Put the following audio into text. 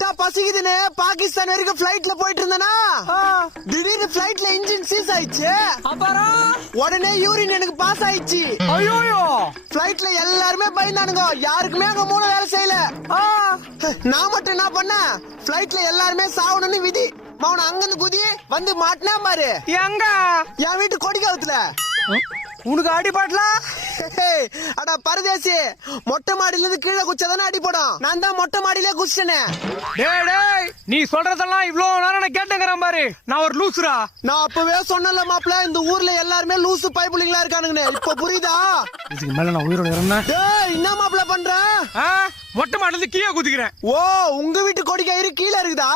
லைட்டா பசிக்குதுன்னு பாகிஸ்தான் வரைக்கும் பிளைட்ல போயிட்டு இருந்தேனா திடீர்னு பிளைட்ல இன்ஜின் சீஸ் ஆயிடுச்சு. அப்புறம் உடனே யூரின் எனக்கு பாஸ் ஆயிடுச்சு. ஐயோ பிளைட்ல எல்லாருமே பயந்தானுங்க. யாருக்குமே அங்க மூணு வேலை செய்யல. நான் மட்டும் என்ன பண்ணேன், பிளைட்ல எல்லாருமே சாவணும்னு விதி. அவன அங்கிருந்து குதி வந்து மாட்டினா பாரு. எங்க? என் வீட்டு கொடிக்காவத்துல. உனக்கு அடிபடல? அடா பரதேசி, மொட்டை மாடியில இருந்து கீழே குச்சாதானே அடிபடும். நான் தான் மொட்டை மாடியிலே குச்சிட்டேனே. டேய் நீ சொல்றதெல்லாம் இவ்வளவு நேரம் நான் கேட்டுக்கிறேன் பாரு. நான் ஒரு லூசுரா. நான் அப்பவே சொன்னல மாப்ள, இந்த ஊர்ல எல்லாருமே லூசு பைப்புலிங்களா இருக்கானுங்க. இப்ப புரியுதா? இதுக்கு மேல நான் உயிரோட இருந்தேன். டேய் என்ன மாப்ள பண்ற? மொட்டை மாடில இருந்து கீழே குதிக்கிறேன். ஓ, உங்க வீட்டு கொடிக்கயிறு கீழே இருக்குதா?